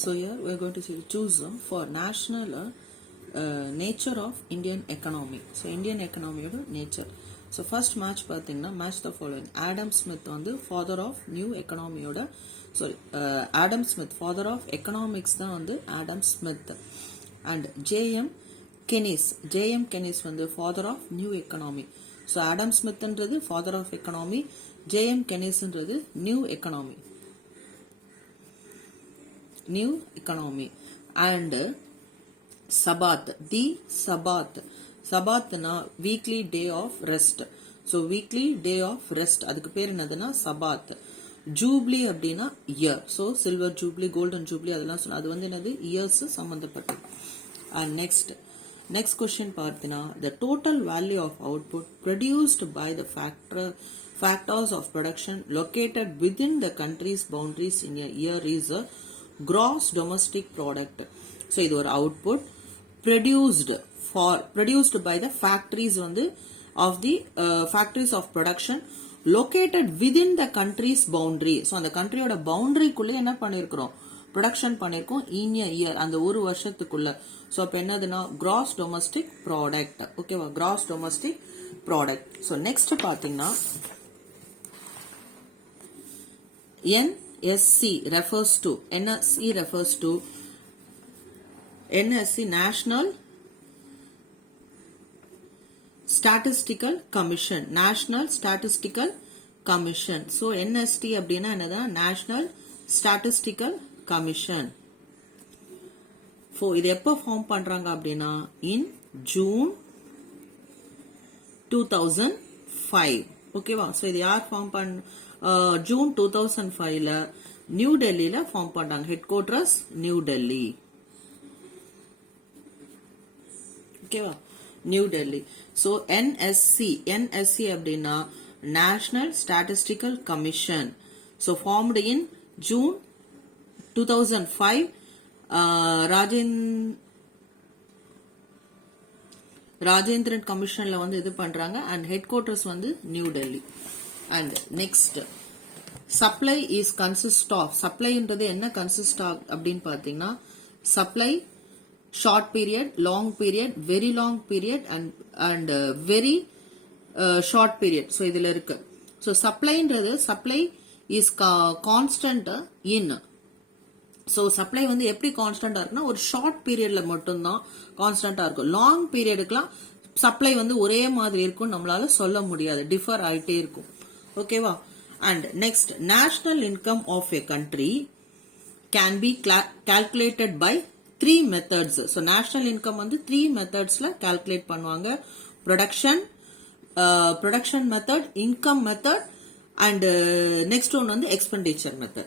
So here we are going to choose for national nature of Indian economy. So Indian economy nature. So first match பார்த்தீங்கன்னா match the following. Adam Smith வந்து father of new economy Adam Smith father of economics தான் வந்து Adam Smith and J.M. Keynes வந்து father of new economy. So Adam Smith ன்றது father of economy, J.M. Keynes ன்றது new economy and Sabbath na weekly day of rest. So weekly day of rest அதுக்கு பேர் என்னதுன்னா Sabbath. Jubilee அப்படின்னா year. So silver jubilee, golden jubilee அதெல்லாம் சொன்னா அது வந்து என்னது years சம்பந்தப்பட்டது. And next question பார்த்தீங்கன்னா the total value of output produced by the factors of production located within the country's boundaries in a year is a gross domestic product. So இது ஒரு output produced by the factories of the factories of production located within the country's boundary. So அந்த countryயோட boundaryக்குள்ள என்ன பண்ணிருக்கிறோம் production பண்ணிருக்கோம் in a year அந்த ஒரு வருஷத்துக்குள்ள. So அப்ப என்னதுன்னா gross domestic product. ஓகேவா gross domestic product. So next பாத்தீங்கன்னா NSC refers to National Statistical Commission. So NST அப்படின்னா என்னதான் National Statistical Commission. இது எப்போ ஃபார்ம் பண்றாங்க அப்படின்னா in June 2005. ஓகேவா so இது யார் ஃபார்ம் ஜூன் 2005ல நியூ டெல்லியில ஃபார்ம் பண்றாங்க. Headquarters New Delhi. ஓகேவா நியூ டெல்லி. ஸோ என்எஸ்சி அப்படின்னா national statistical commission. So formed in June 2005. Rajendran கமிஷன்ல வந்து இது பண்றாங்க அண்ட் ஹெட் குவார்டர்ஸ் வந்து New Delhi. And next supply is consist of சப்ளைன்றது என்ன கன்சிஸ்ட் ஆஃப் அப்படின்னு பாத்தீங்கன்னா supply short period, long period, very long period and very short period. So இதுல இருக்கு. So supplyன்றது supply is constant in. So supply வந்து எப்படி கான்ஸ்டன்டா இருக்குன்னா ஒரு ஷார்ட் பீரியட்ல மட்டும்தான் கான்ஸ்டன்டா இருக்கும். லாங் பீரியடுக்குலாம் சப்ளை வந்து ஒரே மாதிரி இருக்கும் நம்மளால சொல்ல முடியாது, டிஃபர் ஆயிட்டே இருக்கும். ஓகேவா. And next national income of a country can be calculated by 3 methods. So national income வந்து 3 methodsல calculate பண்ணுவாங்க. production method, income method and next one வந்து expenditure method.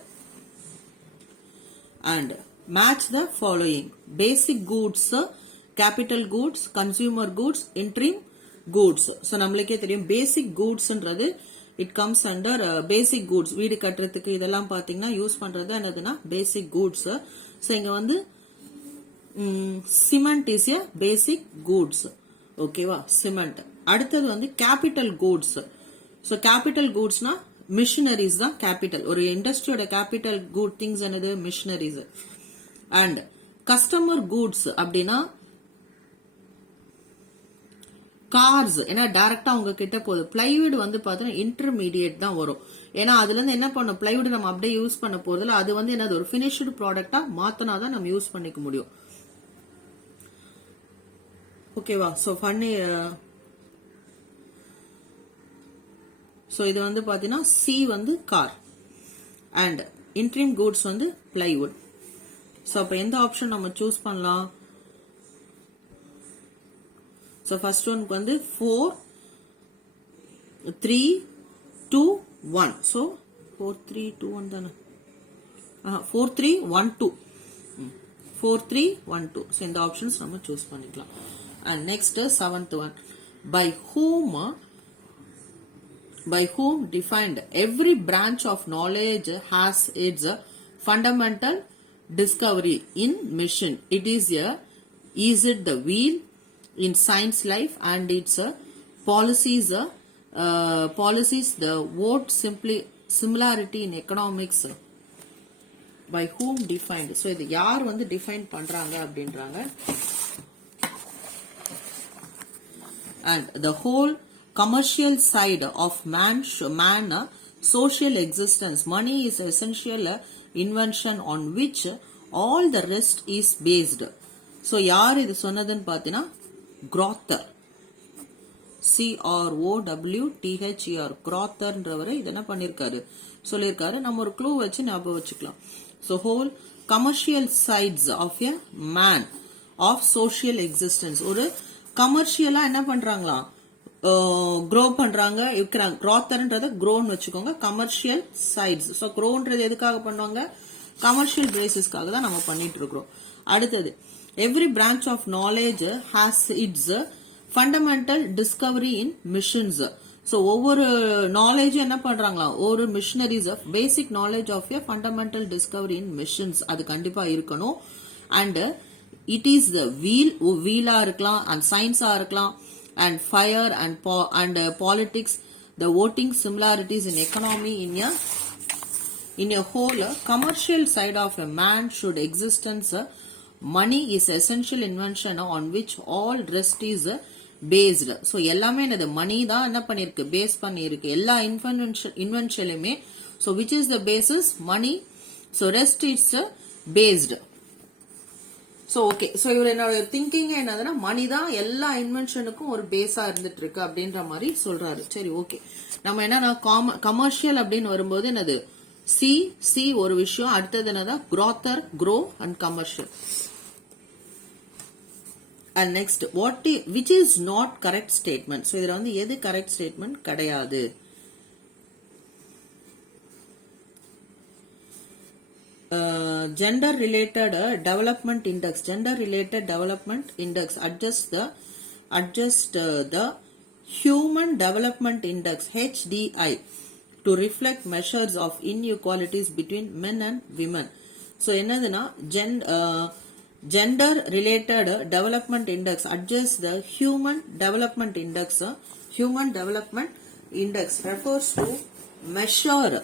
And match the following: basic goods, capital goods, consumer goods, interim goods. So நம்மளுக்கே தெரியும் basic goodsன்றது it comes under basic goods. வீடு கட்டுறதுக்கு இதெல்லாம் பாத்தீங்கன்னா use பண்றது என்னதுன்னா basic goods. So இங்க வந்து cement is a basic goods. ஓகேவா சிமெண்ட். அடுத்தது வந்து கேபிட்டல் கூட்ஸ். ஸோ கேபிட்டல் கூட்ஸ்னா மிஷினரிஸ் தான் கேபிட்டல். ஒரு இண்டஸ்ட்ரியோட கேபிட்டல் குட் திங்ஸ் என்னது மிஷினரிஸ். அண்ட் கஸ்டமர் கூட்ஸ் அப்படின்னா கார்ஸ். ஏன்னா டைரக்டா உங்க கிட்ட போகுது. பிளைவுட் வந்து பாத்தீங்கன்னா இன்டர்மீடியேட் தான் வரும். ஏன்னா அதுல இருந்து என்ன பண்ணும் பிளைவுட் நம்ம அப்படியே யூஸ் பண்ண போறதுல அது வந்து என்னது ஒரு பினிஷ்டு ப்ராடக்டா மாத்தினாதான் நம்ம யூஸ் பண்ணிக்க முடியும். ஓகேவா. சோ ஃபன்னி சோ இது வந்து பாத்தீங்கன்னா சி வந்து கார் அண்ட் இன்ட்ரீம் கூட்ஸ் வந்து பிளைவுட். சோ அப்ப எந்த ஆப்ஷன் நம்ம சூஸ் பண்ணலாம்? சோ ஃபர்ஸ்ட் ஒன்க்கு வந்து 4 3 2 1. சோ 4 3 2 1 தானே. 4 3 1 2 4 3 1 2. சோ இந்த ஆப்ஷன்ஸ் நம்ம சூஸ் பண்ணிக்கலாம். And next 7th one, by whom defined every branch of knowledge has its fundamental discovery in machine. It is it the wheel in science life and its policies the word similarity in economics. by whom defined. So இது யார் வந்து define பண்றாங்க அப்படின்றாங்க. And the whole commercial side of man social existence. Money is essential invention on which all the rest is based. So யார் இது சொன்னதுன்னு பார்த்தீங்கன்னா க்ராத்தர், CROWTHER, க்ராத்தர்ன்றவரை இது என்ன பண்ணிருக்காரு சொல்லியிருக்காரு. நம்ம ஒரு க்ளூ வச்சு ஞாபகம் வச்சுக்கலாம். So whole commercial sides of a man of social existence. ஒரு கமர்ஷியலா என்ன பண்றாங்களாம், க்ரோ பண்றாங்க, இருக்கிறாங்க. க்ராத்தர்ன்றத க்ரோன்னு வச்சுக்கோங்க. Commercial sides. ஸோ க்ரோன்றது எதுக்காக பண்ணுவாங்க, கமர்ஷியல் பேசிஸ்க்காக தான் நம்ம பண்ணிட்டு இருக்கிறோம். அடுத்தது, every branch of knowledge has its fundamental discovery in missions. So ஒவ்வொரு நாலேஜும் என்ன பண்றாங்களா, ஒரு missionaries of basic knowledge of a fundamental discovery in missions. அது கண்டிப்பா இருக்கணும். அண்ட் இட் இஸ் த வீலா இருக்கலாம், அண்ட் சயின்ஸா இருக்கலாம், and fire and politics, the voting similarities in economy in a whole commercial side of a man should existence. Money is essential invention on which all rest is based. So எல்லாமே என்னது, மணி தான் என்ன பண்ணிருக்கு, base பண்ணிருக்கு எல்லா இன்வென்ஷனுமே. So which is the basis, money. So rest is based. So okay, so இவர் என்னோட thinking என்னதுன்னா மணி தான் எல்லா இன்வென்ஷனுக்கும் ஒரு பேஸா இருந்துட்டு இருக்கு அப்படின்ற மாதிரி சொல்றாரு. சரி ஓகே, நம்ம என்னன்னா கமர்ஷியல் அப்படின்னு வரும்போது என்னது, சி ஒரு விஷயம், அடுத்தது என்னதான் க்ராத்தர், grow and commercial. And next which is not correct statement. So இதுல வந்து எது கரெக்ட் ஸ்டேட்மெண்ட் கிடையாது. Gender related development index adjust the human development index HDI to reflect measures of inequalities between men and women. So என்னதுன்னா gender related development index adjust the human development index. Human development index refers to measure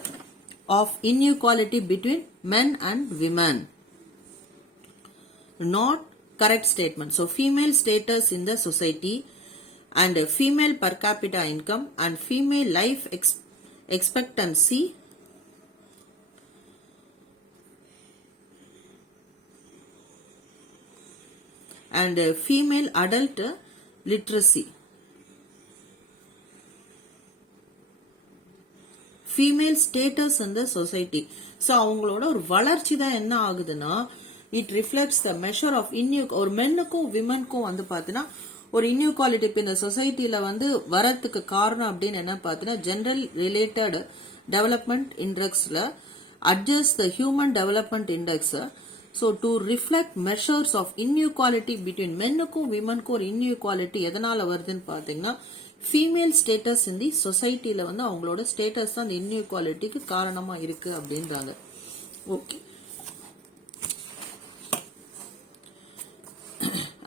of inequality between men and women. Not correct statement. So female status in the society and female per capita income and female life expectancy and female adult literacy. Female status இந்த society. So அவங்களோட ஒரு வளர்ச்சி தான் என்ன ஆகுதுன்னா, it reflects the measure of ஒரு மென்னுக்கும் விமனுக்கும் வந்து பார்த்தீங்கன்னா ஒரு இன்இக்வாலிட்டி இப்போ இந்த சொசைட்டில வந்து வரத்துக்கு காரணம் அப்படின்னு என்ன பார்த்தீங்கன்னா, ஜெனரல் ரிலேட்டட் டெவலப்மெண்ட் இண்டெக்ஸ்ல adjust the human development index. So to reflect measures of inequality between மென்னுக்கும் விமனுக்கும் ஒரு இன்இக்வாலிட்டி எதனால வருதுன்னு பார்த்தீங்கன்னா, ஃபீமேல் ஸ்டேட்டஸ் இந்த சொசைட்டில வந்து அவங்களோட ஸ்டேட்டஸ் தான் அந்த இன்இக்வாலிட்டிக்கு காரணமா இருக்கு அப்படின்றாங்க. Okay,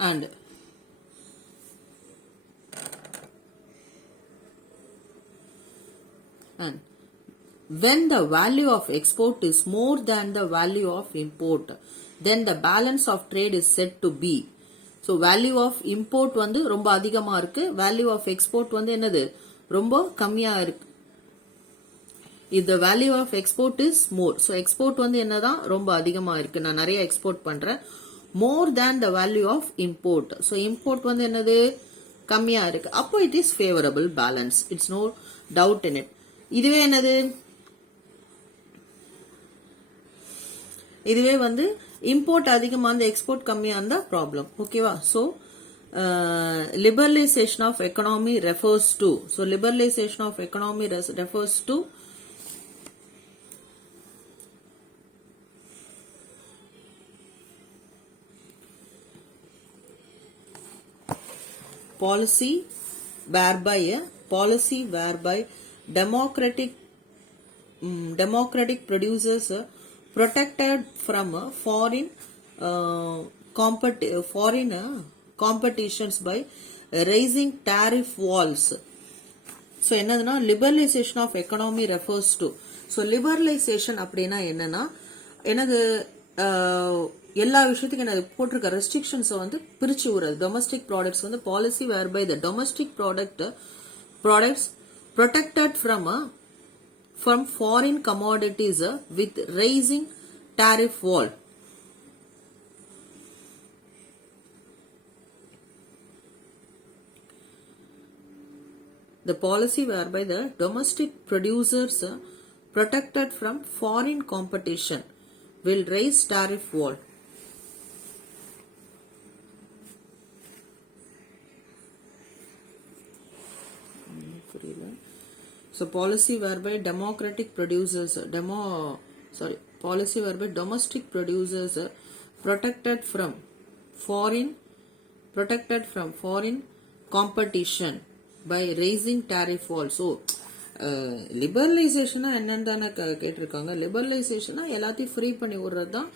and when the value of export is more than the value of import, then the balance of trade is said to be. So value of import வந்து ரொம்ப அதிகமா இருக்கு, value of export வந்து என்னது ரொம்ப கம்மியா இருக்கு. If the value of export is more, so export வந்து என்னதான் ரொம்ப அதிகமா இருக்கு, நான் நிறைய எக்ஸ்போர்ட் பண்றேன், more than the value of import. So import வந்து என்னது கம்மியா இருக்கு, அப்போ it is favorable balance, it's no doubt in it. இதுவே என்னது, இதுவே வந்து இம்போர்ட் அதிகமா இருந்தா எக்ஸ்போர்ட் கம்மியா இருந்தா ப்ராப்ளம். ஓகேவா? So liberalisation of economy refers to, so liberalisation of economy refers to policy whereby democratic producers protected from foreign competitions by raising tariff walls. So என்னதுன்னா liberalization of economy refers to, so liberalization அப்படின்னா என்னன்னா எனது எல்லா விஷயத்துக்கும் என்ன போட்டிருக்க ரெஸ்ட்ரிக்ஷன்ஸை வந்து பிரிச்சு விடுறது. டொமஸ்டிக் ப்ராடக்ட்ஸ் வந்து policy whereby the domestic products protected from foreign commodities with raising tariff wall. The policy whereby the domestic producers protected from foreign competition will raise tariff wall. So policy whereby domestic producers protected from foreign competition by raising tariff wall. So லிபரலைசேஷனா என்னன்னு தானே கேட்டிருக்காங்க. லிபரலைசேஷனா எல்லாத்தையும் free பண்ணி விடுறது தான்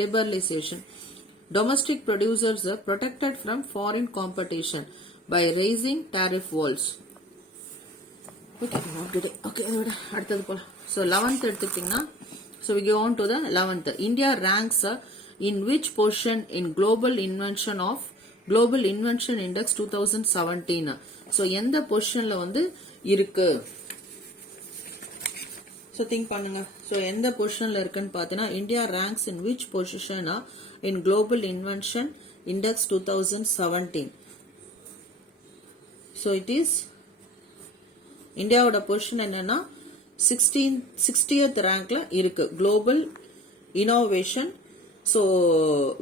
liberalisation. Domestic producers protected from foreign competition by raising tariff walls. Okay, அடுத்தது போலாம். So 11th எடுத்துக்கிட்டீங்கன்னா, so we go on to the 11th. India ranks in which position in global invention index 2017? So எந்த பொசிஷன்ல வந்து இருக்கு? So think பண்ணுங்க. So எந்த பொசிஷன்ல இருக்குன்னு பார்த்தீங்கன்னா, India ranks in which position in global invention index 2017? So it is இந்தியாவோட பொசிஷன் என்னன்னா 60th ரேங்க்ல இருக்கு global innovation. So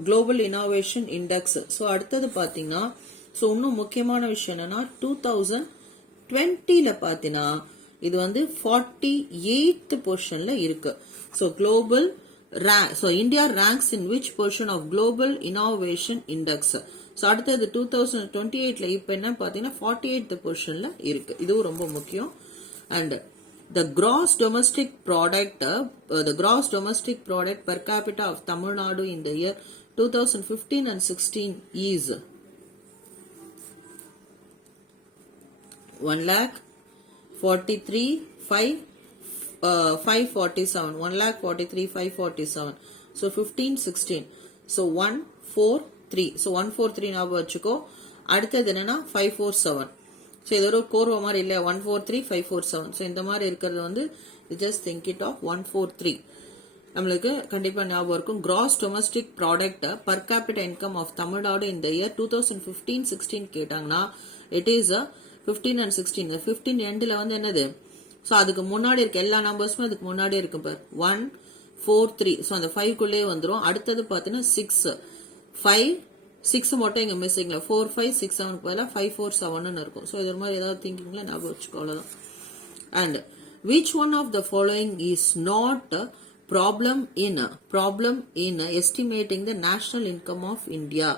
global innovation index. So அடுத்தது பார்த்தீங்கன்னா, ஸோ இன்னும் முக்கியமான விஷயம் என்னன்னா 2020ல பார்த்தீங்கன்னா இது வந்து 48th பொசிஷன்ல இருக்கு. So global rank. So India ranks in which position of global innovation index. So அடுத்தது 2028ல இப்போ என்ன பார்த்தீங்கன்னா 48th பொசிஷன்ல இருக்கு. இதுவும் ரொம்ப முக்கியம். And the gross domestic product per capita of Tamil Nadu in the year 2015 and 16 is 1,43,547. 1,43,547. So 15-16. So 143. So 143 ஞாபகம் வச்சுக்கோ. அடுத்தது என்னன்னா 547. ஸோ இது ஒரு கோர்வ மாதிரி இல்லையா, 143,547. ஸோ இந்த மாதிரி இருக்கிறது வந்து ஜஸ்ட் திங்க் இட் ஆஃப் 143. நம்மளுக்கு கண்டிப்பா ஞாபகம் இருக்கும். Gross domestic product per capita income of Tamil Nadu இந்த இயர் 2015-16 கேட்டாங்கன்னா இட் இஸ் 15 and 16. 15 எண்ட்ல வந்து என்னது, ஸோ அதுக்கு முன்னாடி இருக்கு எல்லா நம்பர்ஸுமே அதுக்கு முன்னாடி இருக்கு பார். 143. ஸோ அந்த 5குள்ளே வந்துடும். அடுத்தது பார்த்தீங்கன்னா 6 மட்டும் இங்க மிஸ்ஸிங்ல 4 5 6 7 பதிலா 5 4 7 இருக்கும். ஸோ இது மாதிரி ஏதாவது திங்கிங்ல ஞாபகம் வச்சுக்கோ, அவ்வளவுதான். And which one of the following is not problem in estimating the national income of India?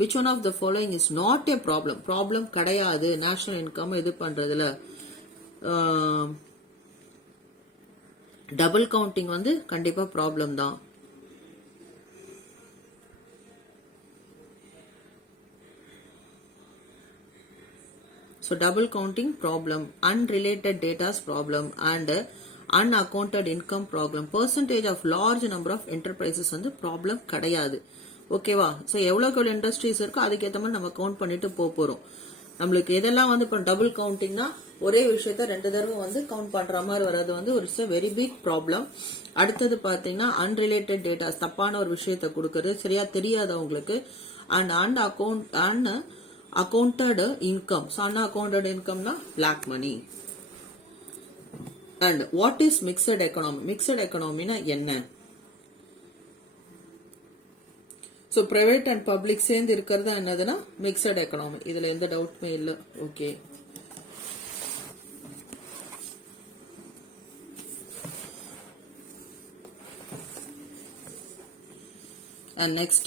Which one of the following is not a problem கிடையாது national income இது பண்றதுல. டபுள் கவுண்டிங் வந்து கண்டிப்பா ப்ராப்ளம் தான். So double counting problem, unrelated data's problem and unaccounted income problem. Percentage of large number of enterprises வந்து problem கிடையாது. ஓகேவா? So எவ்வளோக்கு இண்டஸ்ட்ரீஸ் இருக்கோ அதுக்கேற்ற மாதிரி நம்ம கவுண்ட் பண்ணிட்டு போறோம். நம்மளுக்கு எதெல்லாம் வந்து இப்போ டபுள் கவுண்டிங்னா ஒரே விஷயத்த 2 தடவை வந்து கவுண்ட் பண்ற மாதிரி வர்றது வந்து ஒரு வெரி பிக் ப்ராப்ளம். அடுத்தது பாத்தீங்கன்னா அன்ரிலேட்டட் டேட்டாஸ், தப்பான ஒரு விஷயத்த கொடுக்கறது, சரியா தெரியாது உங்களுக்கு. And unaccounted income. So unaccounted இன்கம்னா black money. And what is mixed economy? Mixed எக்கனாமினா என்ன? ஸோ பிரைவேட் அண்ட் பப்ளிக் சேர்ந்து இருக்கிறது என்னதுன்னா மிக்சட் எக்கனாமி. இதுல எந்த டவுட்டுமே இல்லை. Okay, and next,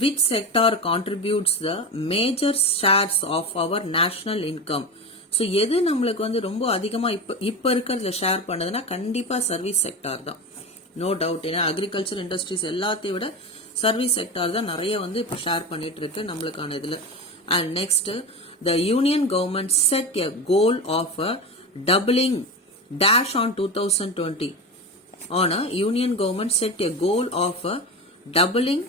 which sector contributes the major shares of our national income? So எது நம்மளுக்கு வந்து ரொம்ப அதிகமா இப்ப இருக்கிறதுல ஷேர் பண்ணதுன்னா கண்டிப்பா சர்வீஸ் செக்டார் தான், நோ டவுட். ஏன்னா அக்ரிகல்ச்சர் இண்டஸ்ட்ரீஸ் எல்லாத்தையும் விட சர்வீஸ் செக்டார் தான் நிறைய வந்து இப்ப ஷேர் பண்ணிட்டு இருக்கு நம்மளுக்கான இதுல. And next, the union government set a goal of doubling dash on 2020. on a union government set a goal of doubling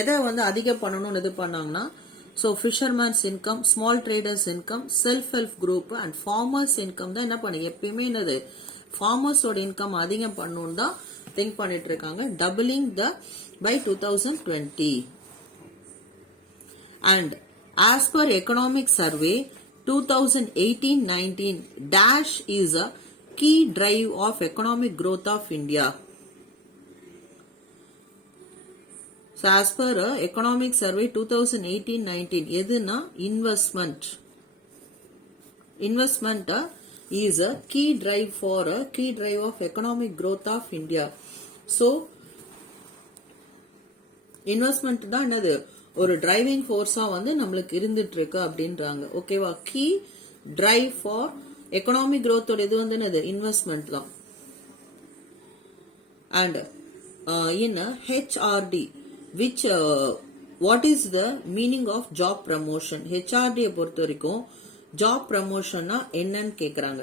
எதை வந்து அதிகம் பண்ணணும்னு இது பண்ணாங்கன்னா so fishermen's income, small traders income, self help group and farmers income தான் என்ன பண்ணு எப்பயுமே என்னது ஃபார்மர்ஸோட இன்கம் அதிகம் பண்ணணும்னு தான் திங்க் பண்ணிட்டு இருக்காங்க. Doubling the by 2020. And as per economic survey 2018-19 dash is a key drive of economic growth of India. So as per economic survey 2018-19 எதுனா investment is a key drive of economic growth of India. So investment தான் என்னது ஒரு driving ஃபோர்ஸா வந்து நம்மளுக்கு இருந்துட்டு இருக்கு அப்படின்றாங்க. ஓகேவா? Key drive for economic growth இது வந்து என்னது இன்வெஸ்ட்மெண்ட் தான். And in HRD which what is the meaning of job promotion? HRD பொறுத்த வரைக்கும் job promotion என்னன்னு கேக்குறாங்க.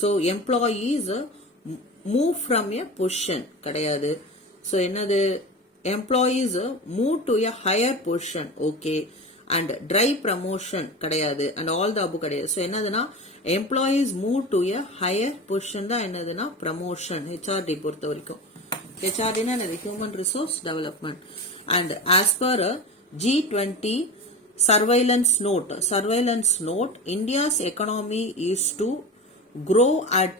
So employees move from a position கிடையாது. So என்னது employees move to a higher position. Okay. And drive promotion கிடையாது. And all the above கிடையாது. So என்னதுன்னா employees move to a higher position தான் என்னதுன்னா promotion. HRD பொறுத்த வரைக்கும். HRD na human resource development. And as per G20 surveillance note, India's economy is to grow at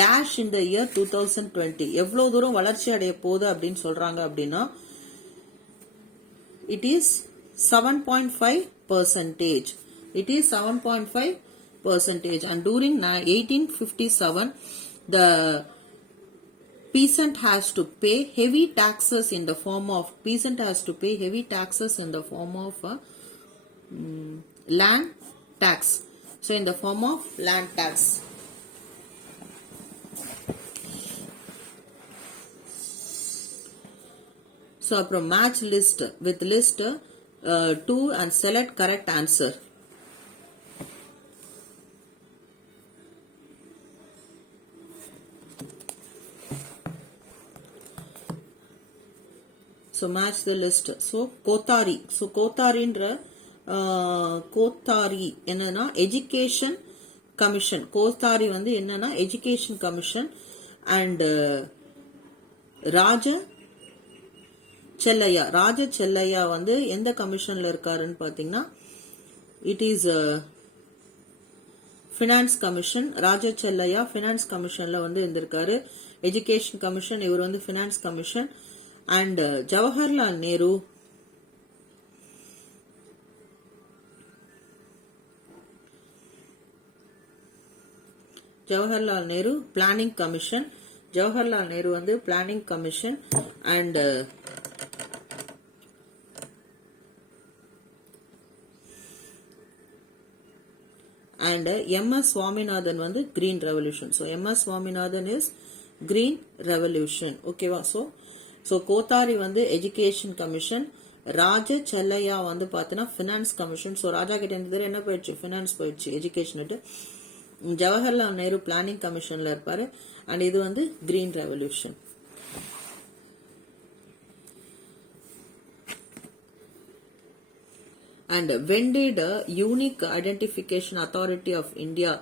dash in the year 2020. எவ்வளவு தூரம் வளர்ச்சி அடைய போகுது அப்படின்னு சொல்றாங்க அப்படின்னா it is 7.5%. It is 7.5%. And during 1857 the peasant has to pay heavy taxes in the form of land tax. So in the form of land tax. So அப்புறம் match list with list 2 and select correct answer. So match the list. So Kothari. So Kotharindra Kothari என்னன்னா education commission. Kothari வந்து என்னன்னா education commission. And ராஜ செல்லையா வந்து எந்த கமிஷன்ல இருக்காருன்னு பாத்தீங்கன்னா it is finance commission. Raja Chellaiah finance commissionல வந்து இருந்திருக்காரு. education commission இவர் வந்து finance commission. And Jawaharlal Nehru planning commission. Jawaharlal Nehru வந்து planning commission. And M.S. Swaminathan வந்து green revolution. So M.S. Swaminathan is green revolution. Okay வா? So Kothari வந்து education commission. ராஜ செல்லையா வந்து பாத்தீங்கன்னா finance commission. So ராஜா கிட்ட இருந்து என்ன போயிடுச்சு? finance போயிடுச்சு. education ட்டு. ஜவஹர்லால் நேரு planning commissionல இருப்பாரு. and இது வந்து green revolution. And when did Unique Identification Authority of India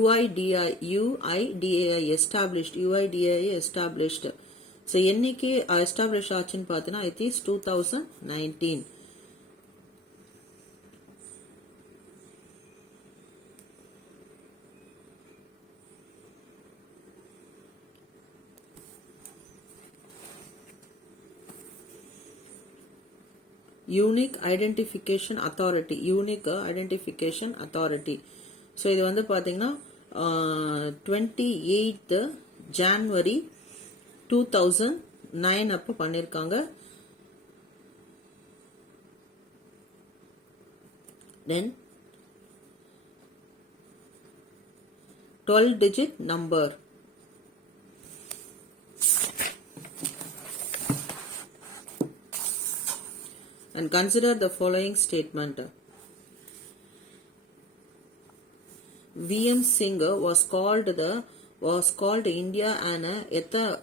UIDAI established? So என்னைக்கு எஸ்டாப்ளிஷ் ஆச்சுன்னு பார்த்தீங்கன்னா it is 2019. Unique Identification Authority. So இது வந்து பாத்தீங்கன்னா 28th January 2009 அப்ப பண்ணிருக்காங்க. Then 12-digit number. And consider the following statement. V.M. Singh was called the was called India an ethanol